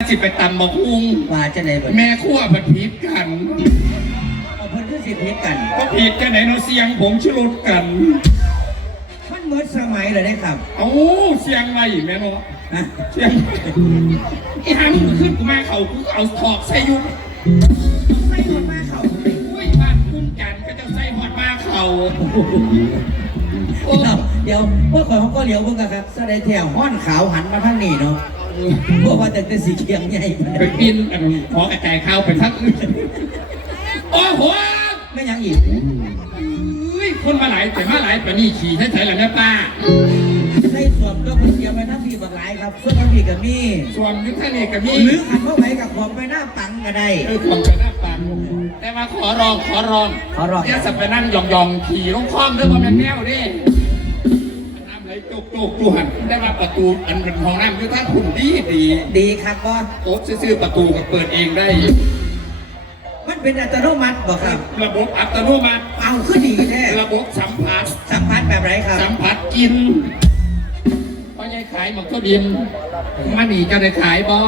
สิไปตำบักฮุงว่าจะไหนบ่แม่ขั้วผัดผิดกันเอาเพิ่นคือสิเพชกันก็ผิดกันไหนเนาะเสียงผงชิรุดกัน มันเหมือนสมัยเลยได้ครับเอ้าเสียงไรแม่เนาะนะเสียงอีหามึงขึ้นกูมาเขากูเอาถอกใส่อยุบไม่หมดมาเขาอุ้ยบ้านกุ้งจันทร์ก็จะใส่หอดมาเขาโอ้เดี๋ยวเดี๋ยวพวกคนเขาก็เหลียวเพิ่งกันครับแสดงแถวห้อนขาวหันมาทางนี้เนาะ เพราะว่าแต่เป็นสีเขียงใหญ่มาไปกินอันขอกระจายข้าวไปทักอื่นโอ้โหไม่ยังอีกอุ้ยคนมาหลายแต่มาหลายปะนี่ขี่ใช้ใช้แล้วแม่ป้าในส่วนก็คนเดียวไปทั้งพี่บักหลายครับส่วนทั้งพี่กับมี่ส่วนยุทธเลกับนี่หรือขันเข้าไปกับผมไปหน้าปังก็ได้เออของไปหน้าปังแต่มาขอรองขอรองขอร้องเนี่ยสับไปนั่งยองๆขี่ลงคลองเรื่องว่าแม่นแมวดิน้ำไหลโจ กโจกจวนได้มาประตูอันเป็นห้องน้ำอยู่ท่าขุนดีดีดีครับก็โอ๊บซื้อๆประตูก็เปิดเองได้ มันเป็นอัตโนมัติบอกครับ ระบบอัตโนมัติเอาขึ้นดีแท้ระบบสัมผัสสัมผัสแบบไรครับ สัมผัสกินเพราะยายขายหมักตัวดินมันหนีจะได้ขายบ่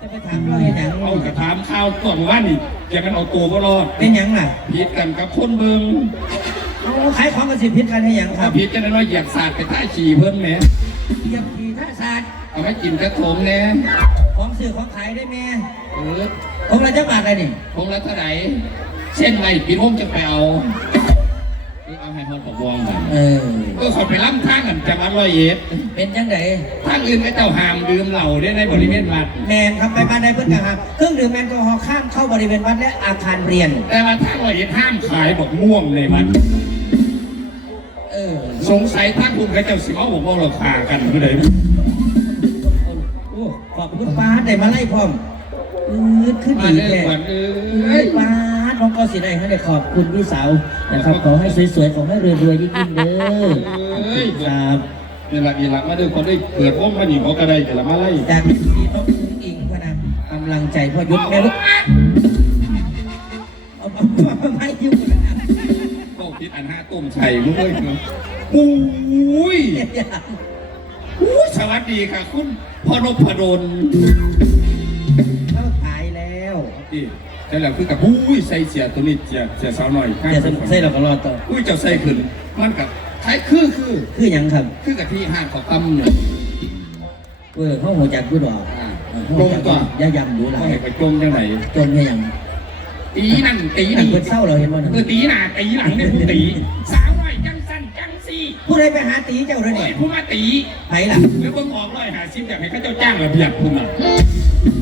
จะไปถามเราเห็นหยังเอากระถามข้าวก่อนว่านี่จะมันเอาตัวก็รอดเป็นหยังล่ะผิดกันกับคนเมืองเอา ขายของกันสิพิษกันให้หยังคถ้ารับผิดจะนั้นว่าเหยียบสาดไปท่าฉี่เพิ่มแหมเยียบขี่ท่าศาสตร์เอาให้กินกระถมแน่ของซื้อของขายได้แม่เออของเราจะบาทอะไรนี่คงละเท่าไหร่เช่นไรปีนุ่มจะไปเอา เออเอาให้คนบอกวองกันเออ เออเขาไปล้ำทางกันจังหวัดร้อยเอ็ดเป็นจังไดทางอื่นก็เจ้าห้ามดื่มเหล้าได้ในบริเวณวัด แมนครับไปบ้านใดเพื่อนกันครับเครื่องดื่มแอลกอฮอล์ข้ามเข้าบริเวณวัดและอาคารเรียน แต่ว่าทางร้อยเอ็ดห้ามขายบอกม่วงเลยมันเออสงสัยทางคุณกับเจ้าสิเอาบอกว่าเราขากันก็เลยโอ้ขอบคุณป้าได้มาไล่พร้อมอืดขึ้นมาดีเลยแท้ขวัญเอ้เฮ้ยยป้า น้องก็สิได้ให้ได้ขอบคุณพี่สาวนะครับขอให้สวยๆขอให้รวยๆยิ่งๆเด้อเอ้ยครับนี่ละนี่ละมาด้วยคนได้เปิดวงมาหนีเขาก็ได้แต่ละมาไล่จากพี่น้องอุ้งอิงพะนะกำลังใจพ่อยุทธแม่ลูกเอาเอาเอาไม่ยุ่งนะโอ้พิษอันห้าต้มไข่ลูกเอ้ยเนาะอุ้ยอย่าอุ้ยสวัสดีค่ะ คุณพอนพดล นี่แต่แล้วคือกับอุ้ยใส่เสียตัวนี้เสียเสียสาวหน่อยอย่าใส่เราก็รอต่อ อุ้ยเจ้าใส่ขึ้น มันกับใช้คือคือคือหยังครับคือกับที่ห้างเขาตำเนี่ยเออเขาหัวจักผู้ดอกอ่าเออเขาหัวจักย่ายำดูหต้ลาองยให้ไปจมจังไหนจนย่ายตีนั่นตีำนั่นี่นเพิ่นเศร้าเราเห็นบ่นั่นเออตีหน้าตีหลังเนี่ยผู้ตีสาวน้อยจังสั้นจังสี่ผู้ใดไปหาตีเจ้าเลยโอ้นี่ยผู้มาตีไผล่ะหรือเบิ่งออกร้อยหาชิมอยากให้เขาเจ้าจ้างระเบียบคุณอะส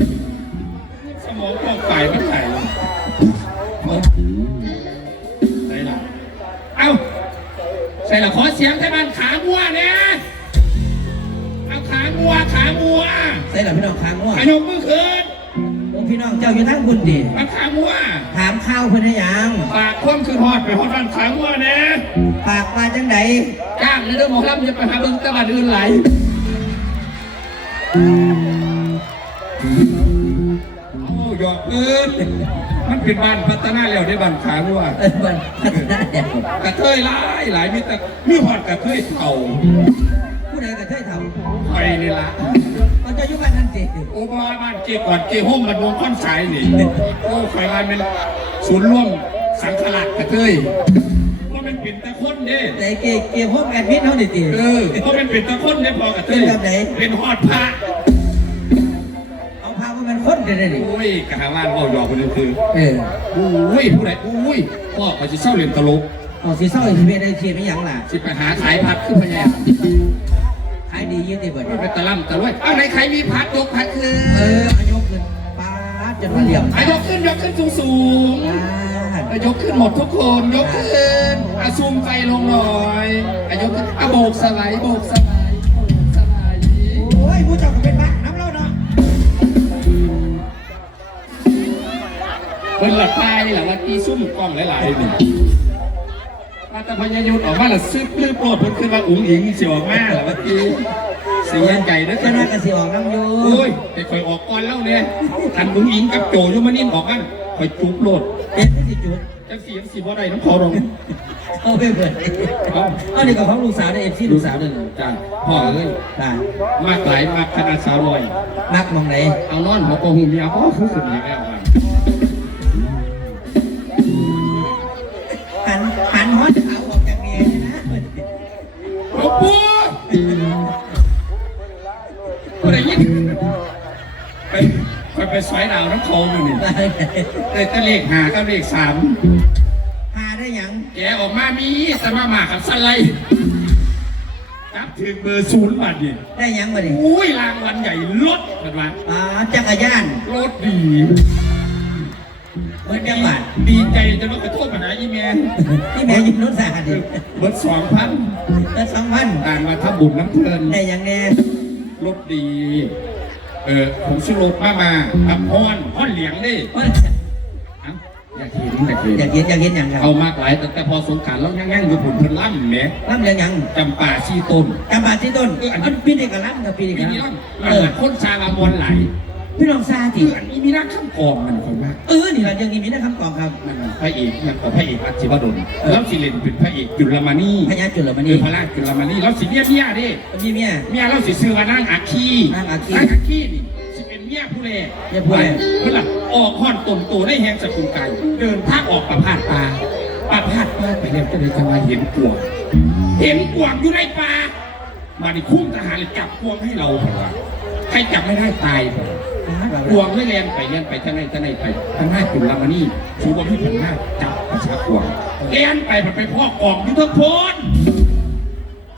มองกองไฟมันไข่ใส่ละเอ้าใส่ละขอเสียงให้มันขามัวเนี่ยเอาขามัวขามัวใส่หลับพี่น้องค้างว่าขยกมือคืนโอ้พี่น้องเจ้าอยู่ทั้งบุญดิมันขามัวถามข้าวเพิ่นได้หยังปากคว่ำคือหอดไปหอดมันขามัวเนี่ยปากมาจังไดจ้างเลยเด้อหมอลำจะไปหาเบิ่งตะวันอื่นไหล อ้หยอกเอินมันเป็นบ้านพัฒนาแล้วได้บ้านขาวัวเออมันพัฒนาแล้วกระเทยหลายหลายมีแต่มีหอดกระเทยเข่าผู้ใดก็เคยทำไปนี่ละมันจะอยู่บ้านนั่นสิโอ้บ้านบ้านเจ๊ก่อนเจ๊ห้มมันวงค้อนสายนี่โอ้ไฟบ้านเป็นศูนย์ร่วมสังขารกระเทยว่ามันเป็นตะคนเด้ แต่เกี่ยวเกี่ยวพวกแอดมิดเท่านี่ติเออเพราะมันเป็นตะคนได้พอกระเทยเป็นแบบไหน เป็นหอดพระเอาพา ว่ามันคนกันได้ดิโอ้ยกะหาว่านว่าหยอกคนนึงคือเอออุ้ยผู้ใดอุ้ยพ่อเขาจะเศร้าเรียนตลกเอาสีเศร้าอีกทีได้ทีไม่หยังล่ะสิไปหาขายผัดขึ้นมาแย่ขายดีอยืดดิเบิดไปตะล่ำตะลุยเอาไหนใครมีผัดยกผัดขึ้นเอออายกขึ้นป้าดจนมาเหลี่ยมอายกขึ้นยกขึ้นสูงสูงป้าดอายกขึ้นหมดทุกคนยกขึ้นอาซูมไฟลงหน่อยอายกขึ้นอาโบกสไลด์โบกสไลด์ เป็นหลักตายหลักวันตีซุ่มกล้องหลายๆหนึ่งมาแต่พญายุทธออกมาและซึบลืบโปรดเพิ่นขึ้นมาอุ๋งอิงเสียวออกมาหลักวันตีเสียงใจนะเจ้าจ๊ะหน้ากระสีออกน้ำอยู่โอ้ยไปคอยออกก่อนแล้วเนี่ยทันบุ้งอิงกับโจอยุมานิ่มออกกันคอยจุบโลดเป็นที่สิจุดจจังสีจังสีบ่ได้น้ำเขาหรอกเอาไปเปิดเอาเอาดีกับของลูกสาวได้เอฟซีลูกสาวหนึ่งจ้าพ่อเอ้ยตามากหลายมากขนาดสาวลอยมักมองไหนเอานอนหัวกระหุ่มยาพ่อคือขึ้นอย่างแล้ว สวยดาวน้ำเขาอยู่นี่แต่ตะเลขหากับเลขสามหาได้ยังแกออกมามีแต่มาหมากับสไลด์จับถึงเบอร์ศูนย์บาทเนี่ยได้ยังมาดิอุ้ยรางวัลใหญ่ลดกันมาอ่าจักรยานรถดีเบิดจังหวัดดีใจจะมาขอโทษปัญหาอีเมลที่แม่ยินรถสาหัสดิเบิร์ดสองพันแล้วสองพันการมาทำบุญน้ำเพลินได้ยังแน่รถดี เออผมซื้อรถมามาอับพอนพอนเหลียงดิว่าเอ้าอยากเห็นอยากเห็นอยากเห็นอยากเห็นยังครับเอามากหลายแต่แต่พอสงกรารแล้วงั้งๆอยู่ผลเพิ่นล่ำแหมล่ำเรียงยังจำป่าชีต้นจำบาดที่ต้นเอออันนี้อันปีนี้ก็ล่ำกับปีนี้ปีก็นี้ล่ำล่ำเอหอลังคนชาลามอนไหล พี่น้องซาติเพื่อนนี้มีนักข้ามกองมันคนมากเออนี่แหละเรื่องนี้มีนะคำกองครับมันพระเอกมันของพระเอกอัจฉิวดลแล้วสิเลนเป็นพระเอกจุลมานีพญาจุลมคืณีอพระราชจุลมานีแล้วสิเมียเมียดิมีเมียเมียเราสิซื้อมานั่งอาคีนั่งอาคีนั่งอาคีนี่สิเป็นเมียผู้เล่เมียผู้เล่เพื่อนล่ะออกห้อนตนตัวได้แหงสกุลไก่เดินทางออกประพาสป่าประพาสป่าไปเนี่ยก็เลยจะมาเห็นกวางเห็นกวางอยู่ในป่ามาดิคุ้มทหารเลยจับกวางให้เราเถอะวะใครจับไม่ได้ตายเถอะ กวงไม่เรียนไปเรียนไปท่านไหนท่านไหนไปท่านหน้าจุลามณีชูบนที่ท่านหน้าจับประชากวงเรียนไปมันไปพ่อกองอยุทธพล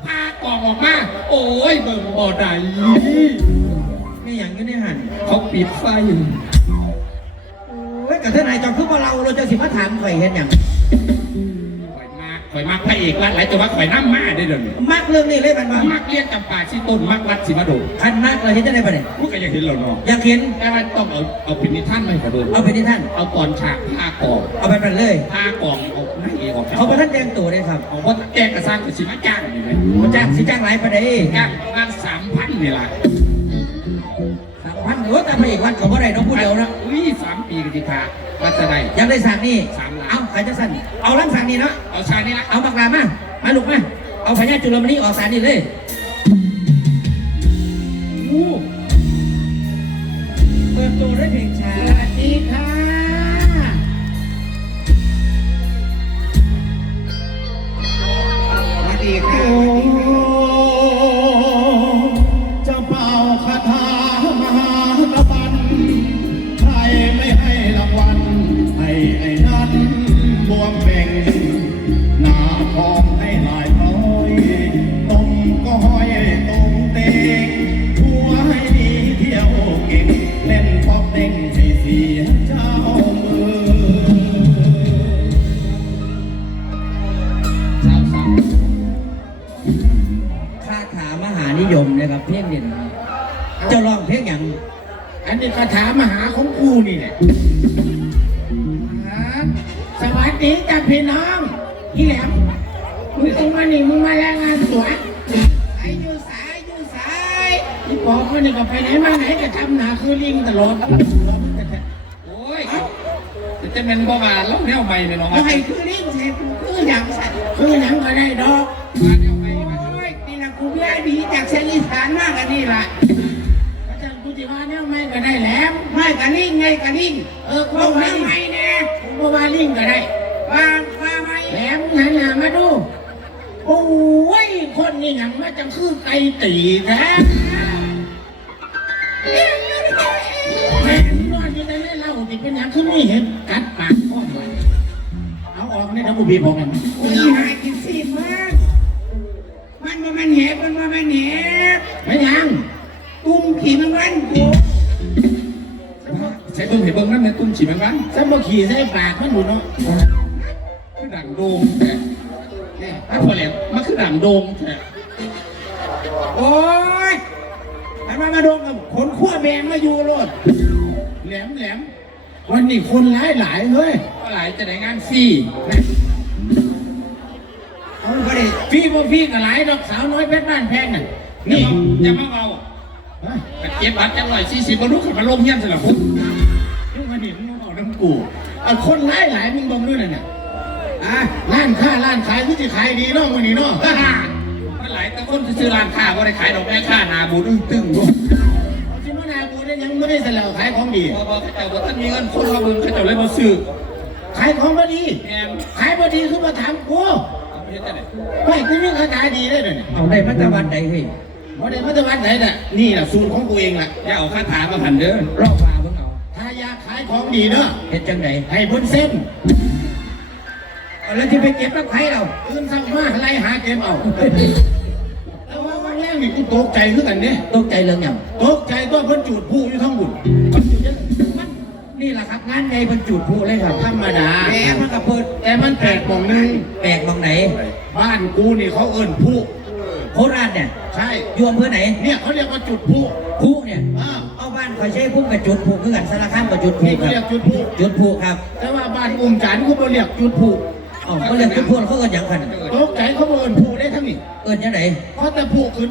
พากองออกมา โอ้ยเบิ่งบ่อใดนี่อย่างอยู่ในหันเขาปิดไฟโอ้ยกับท่านนายจอมคือว่าเราเราจะสิมาถามข่อยเห็นอย่าง ข่อยมากพระเอกรัดหลายแต่ว่าข่อยน้ำมาได้เดินมักเรื่องนี้เลยมันว่ามักเรียนจำปาชีต้นมักรัดสิมาโดคันมากเลยเห็นจะได้ปะเนี่ยพวกก็ยังเห็นเราเนาะอยากเห็นแต่ว่าต้องเอาเอาเป็นนิทานมาให้เขาดูเอาไปที่ท่านเอาตอนฉากผ้ากองเอาไปมันเลยผ้ากองเอาหน้าเอกออกจากเขาประท่านแจ้งตัวเลยครับเอาว่าแกกระซังกับสิมาจ้างอยู่ไหมมาจ้างสิจ้างหลายประเดี๋ยวจ้างประมาณสามพันนี่ล่ะสามพันโอ้แต่พระเอกวัดเขาบ่ได้น้องพูดเดียวนะอุ้ยสามปีกติพาวัดจะได้อยากได้สากนี่สามล้านเอา ใครจะสั่นเอาล้ำสากนี่เนาะเอาชานี่ละเอาปากลามามาลูกมาเอาพญาจุลมณีออกสากนี่เลยอู้เปิดตัวด้วยเพลงช้าสวัสดีค่ะสวัสดีค่ะจะ ยมนะครับเพลงเด่นเจะร้องเพลงอย่างอันนี้คาถามหาของกูนี่แหละสวัสดีจ้าพี่น้องพี่แหลมมึงตรงมานี่มึงมาแล้วงานสวยไอ้ยูสายยูสายพี่บอกว่านี่ก็ไปไหนมาไหนก็ทำหนาคือลิงตลอดโอ้ยแต่จะเป็นบ่มาแล้วแนวใหม่เลยน้องเอาให้คือลิงเสร็จคือหนังสัตว์คือหนังก็ได้ดอก นี่นะกูเบี้ยดีจากเชียงอีสานมากอันนี้ล่ะอาจารย์กูจะว่าแนวไม่ก็ได้แหล้วไม่กับลิงไงกับลิงเออกูว่าไม่แน่กูว่าลิงก็ได้ว่าว่าไม่แหลมหันหน้ามาดูโอ้ยคนนี่หยังมาจังคือไก่ตีแท้แม่งนอนอยู่ในเล่าติเป็นหยังคือไม่เห็นกัดปากพ่อมันเอาออกในระบบบีบออกมันอุ้ยหายกินสิมัน มันว่ามันแหบมันว่ามันแหบไม่ยังตุ้มขี่มันวันกูใช้เบิ้งเห็นเบิ้งนั่นเนี่ยตุ้มฉีแมงวันสมบขี่ใส่ปากมันดูเนาะคือดังโดงแท้เนี่ยถ้าพอแล้วมันคือดังโดงแท้โอ้ยไอ้มามาโดนกับขนขั้วแมงมาอยู่รถแหลมแหลมวันนี้คนหลายหลายเฮ้ยก็หลายจะได้งานฟรีเอา ไปดิฟรีบ่ฟรีก็หลายดอกสาวน้อยเพชรบ้านแพงน่ะนี่นี่อย่ามาเอาไปเก็บบัตรจังหน่อยสี่สิบบาทขับมาลงเฮียนสลับพุ่ยุคมาดิมึงเอาน้ำกูเอาคนหลายหลายมึงบอกด้วยน่ะน่ะอะร้านค้าร้านขายที่จะขายดีเนาะมื้อนี้เนาะฮ่าฮ่ามันหลายแต่คนที่ซื้อร้านค้าก็ได้ขายดอกแม่ค้าหนาบูดอึ้งตึ้งบ่สิมานากูได้ยังไม่ได้เสร็จแล้วขายของดีพอบอกเขาเจ้าว่าท่านมีเงินคนมาเบิ่งเขาเจ้าเลยมาซื้อขายของบ่ดีแอนขายบ่ดีคือมาถามกู เอาไปเฮ็ดจังได๋ไม่กูมีขายดีได้เลยเนี่ยเอาได้มาตะวันใดเฮ้ยบ่ได้มาตะวันไหนน่ะนี่น่ะสูตรของกูเองล่ะอย่าเอาคาถามาหันเด้อรอบมาเพิ่งเอาถ้าอยากขายของดีเนาะเฮ็ดจังไดให้พ้นเส้นเอาแล้วที่ไปเก็บน้ำไข่เราตื่นเช้ามาไล่หาเก็บเอาแต่ว่าวันแรกนี่กูตกใจคือกันเนี่ยตกใจเรื่องหยังตกใจตัวเพิ่นจูดผู้อยู่ทั้งบุญมั นจูดยังมันนี่แหละครับงานใหญ่บรรจุผู้เลยครับธรรมดาแหมมันก็เปิดแต่มันแปลกตรงนึงแปลกตรงไหน บ้านกูนี่เขาเอิ้นผู้โคราชเนี่ยใช่อยู่อำเภอไหนเนี่ยเขาเรียกว่าจุดผู้ผู้เนี่ยอ่าเอาบ้านคอยใช้พุ่มกับจุดผูกคือกันสารคามกับจุดผูนี่กเขาคเรียรักบจุดผู้จุดผูกครับ แต่ว่าบ้านอุ้มจันทร์เขาบ่เรียกจุดผู้อ๋อเขาเรียกจุดผูกเขาก็อย่างขันตกใจเขาบ่เอิ้นผู้ได้ทั้งนี้เอิญยังไงเพราะแต่ผู้ขึ้น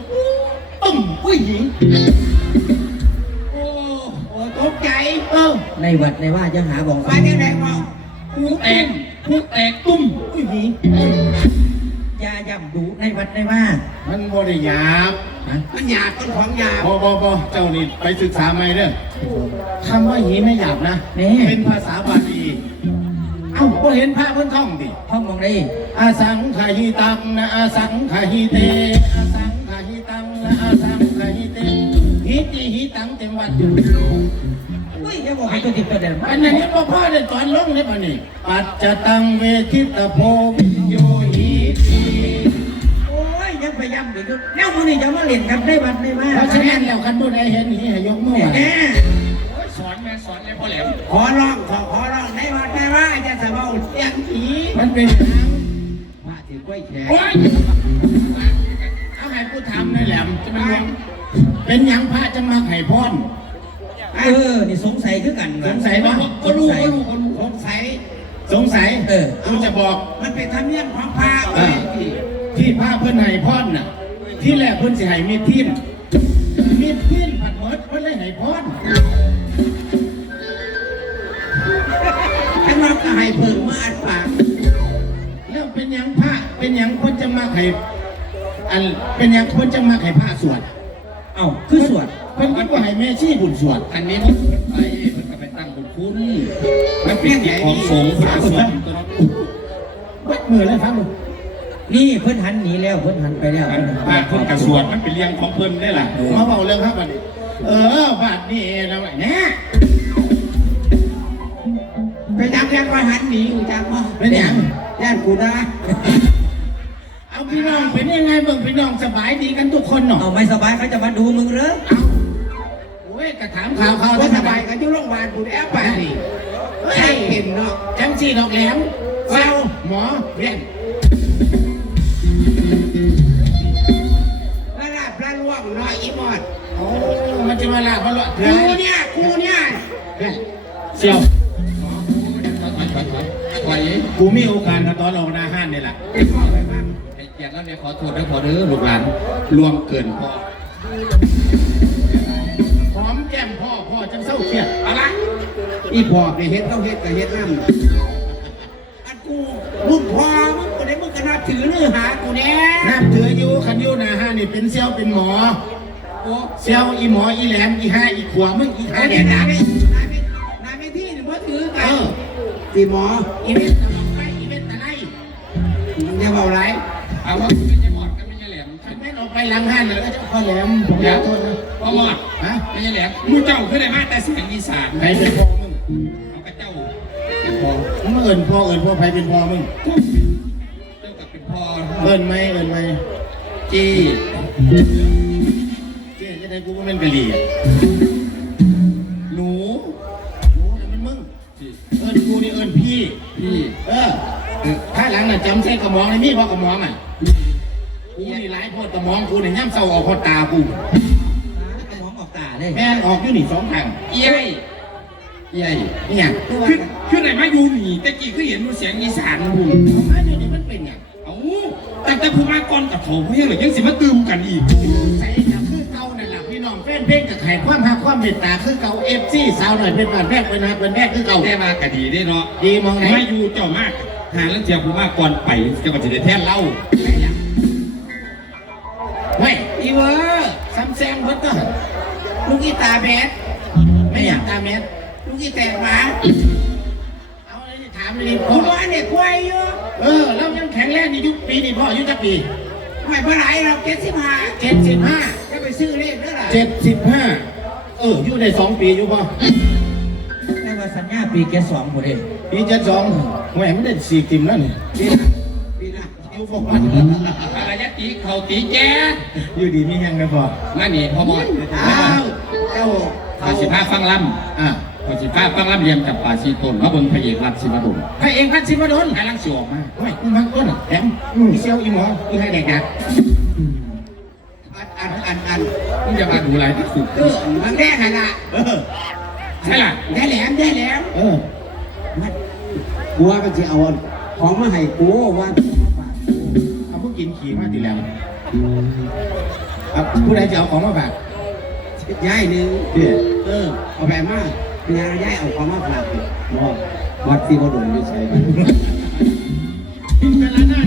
ตึ้มผู้หญิง ออในวัดในว่าจะหาบอกมาจังไดบ่ผู้แตกผู้แตกตุ้มผู้หญิงยาย่ำดูในวัดในว่า มันบ่ได้หยาบฮะมันหยาบเป็นของหยาบบ่บ่บ่เจ้านี่ไปศึกษาใหม่เด้อคำว่าหีไม่หยาบนะนี่เป็นภาษาบาลีเอ้าบ่เห็นพระเพิ่นท่องดิห้องมองได้อาสังขาหิตังนะอาสังขาหิเตอาสังขาหิตังนะอาสังขาหิเตหิติหิตังเต็มวัดอยู่ อุ้ยจะบอกให้ตัวติดตัวเดิมอันนั้นยังบ่พอได้ตอนลงเลยป่ะนี่ปัจจตังเวทิตโพวิญโยหิติโอ้ยยังพยายามอยู่แนวมันนี่จะมาเล่นกันในวัดในว่าเพราะฉะนั้นแล้วคันบ่ได้เห็นหิให้ยกมือไหว้แน่โอ้ยสอนแม่สอนเลยพ่อแหลมขอร้องขอขอร้องในวัดในว่าจะสะเบาเสียงผีมันเป็นหยังพระถือกล้วยแขกโอ้ยเอาให้ผู้ทำนี่แหละจะมันลงเป็นหยังพระจะมาให้พร เออ นี่สงสัยคือกันสงสัยปะก็รู้ก็รู้ก็รู้สงสัย สงสัย เออกูจะบอก มันเป็นธรรมเนียมของพระเออที่พระเพิ่นให้พรน่ะ ที่แรกเพิ่นสิให้มีทีมมีทีมผัดเมิดเพิ่นเลยให้พรท่านว่าก็ให้เพิ่งมาอัดปากแล้วเป็นหยังพระเป็นหยังเพิ่นจะมาให้อันเป็นหยังเพิ่นจะมาให้พระสวด เอ้าคือสวด เพิ่นก็บ่ให้แม่ชีบุญสวดอันนี้มันไปมันก็ไปตั้งบุญคุณมันเป็นกิจของสงฆ์พระสงฆ์ตัวนั้นวัดมือเลยฟังดูนี่เพิ่นหันหนีแล้วเพิ่นหันไปแล้วมันพระคนกระสวดมันเป็นเรื่องของเพิ่นได้ล่ะมาเบาเรื่องครับบัดนี้ เออบาดนี้แล้วไอ้แน่ไปทำแค่ก็หันหนีอยู่จังบ่เป็นหยังย่านกูนะเอาพี่น้องเป็นยังไงเบิ่งพี่น้องสบายดีกันทุกคนเนาะเอาไม่สบายเขาจะมาดูมึงเหรอเอาโอ้ย กระถามข่าวข่าวก็ท่านสบายกันอยู่โรงพยาบาลกูแล้วป่านนี่ใช่เห็นเนาะจังสี่ดอกแหลมเซลหมอเรียนระลาบระล่วงเนาะอีมอดโอ้มันจะมาลาเพราะละเถื่กูเนี่ยกูเนี่ยเซียวกูมีโอกาสนะตอนออกหน้าห้านนี่แหละไปพ่อไปบ้างไอ้เกียรติแล้วเนี่ยขอโทษด้วยขอเด้อลูกหลานรวมเกินพอ อีพอบนี่เฮ็ดต้องเฮ็ดกับเฮ็ดนั่นอันกูรุ่นพ่อมึงกูได้มึงก็นับถือเนื้อหากูแน่น้ำถืออยู่คันอยู่หน้าห้านนี่เป็นเซียวเป็นหมอโอ้เซียวอีหมออีแหลมอีห้าอีขวามึงอีไอ้ห้าเนี่เนี่ยยนานะไม่นาไม่นาไม่ที่นี่บ่ถือกันตีหมออีเวนต์ตลอดไปอีเวนต์อะไรมึงอย่าเบาไรเอาว่าไม่ใช่หมอดก็ไม่ใช่แหลมฉันแม่นออกไปหลังห้านเลยเจ้าพ่อแหลมผมขอโทษนะพ่อหมอดฮะไม่ใช่แหลมมูเจ้าขึ้นได้มาแต่เสียงอีสานใครเป็นพ่อมึง เอากระเจ้าพ่อมึงเอิญพ่อเอิญพ่อใครเป็นพ่อมึงเจ้ากับเป็นพ่อเอิญไหมเอิญไหมจีเจ๊จะได้กูก็เป็นกะหรี่อะหนูหนูน่ะมันมึงเอิญกูนี่เอิญพี่ พี่เออถ้าหลังน่ะจำใส่กระหมองเลยมีเพราะกระหมองอะกูนี่หลายโพดกระหมองกูเนี่ยย่ำเศร้าออกพอตากู กระหมองออกตาเลย แม่นออกอยู่นี่สองทางเย้ ยเย้ยนี่ไงขึ้นขึ้นไหนมาอยู่หนีแต่กี้คือเห็นมันเสียงอีสานบุญเอามาอยู่นี่มันเป็นไงเอ้าแต่แต่ผู้มาก่อนกับเขาเพื่อนหรือยังสิมาตืมกันอีกใส่กับคือเก่านั่นแหละพี่น้องแฟนเพลงกับไข่ความหักความเมตตาคือเก่าเอฟซีสาวหน่อยเป็นบ้านแรกเป็นฮักเป็นแรกคือเก่าแต่มากะดีได้เนาะดีมองไหนมาอยู่เจ้ามากหาแล้วเจียวกูมาก่อนไปจะมาจะได้แท้เล่าเฮ้ยอีเวอร์ซ้ำแซมเพิ่นก็ลูกอีตาแมสไม่อยากตาแมส ลูกอีแตกหมาเอาเลยถามเลยผมว่าเนี่ยควายอยู่เออแล้วยังแข็งแรงในยุคปีนี่พ่ออายุจะปีไม่เมื่อไหร่เราเจ็ดสิบห้าเจ็ดสิบห้าจะไปซื้อเลขด้วยล่ะเจ็ดสิบห้าเอออยู่ในสองปีอยู่ป่ะในว่าสัญญาปีแกสองหมดเลยปีเจ็ดสองแหวนไม่ได้สี่ติมแล้วนี่ปีหน้าปีหน้าอยู่พวกมันอะไรยะตีเขาตีแกอยู่ดีมียังไงพ่อมานี่พ่อบอกอ้าวเจ้าปาสิผ้าฟังลอะำปาสิผ้าฟังลำเรียนกับปาชีต้นมาเบิ่งพระเอกรัดสิมาดุลพระเอกพันสิบดลกำลังสิออกมาไม่กูมักต้นแถมอีเซียวอีหมออีให้เด็กดักอันอันอันอันมึงจะมาดูอะไรที่สุดเออมันแดงขนาดเออใช่ล่ะได้แหลมได้แหลมเออกูว่าก็จะเอาของมาให้กูว่าเอาพวกกินขี่มาทีแล้วเอาผู้ใดจะเอาของมาฝากย้ายหนึ่งเดี๋ยเออเอาแบบมาเป็น ยังย้ายเอาความาฝากบ่วัดที่เขาโดนอยู่ใช่ไหมเป็นละหน้า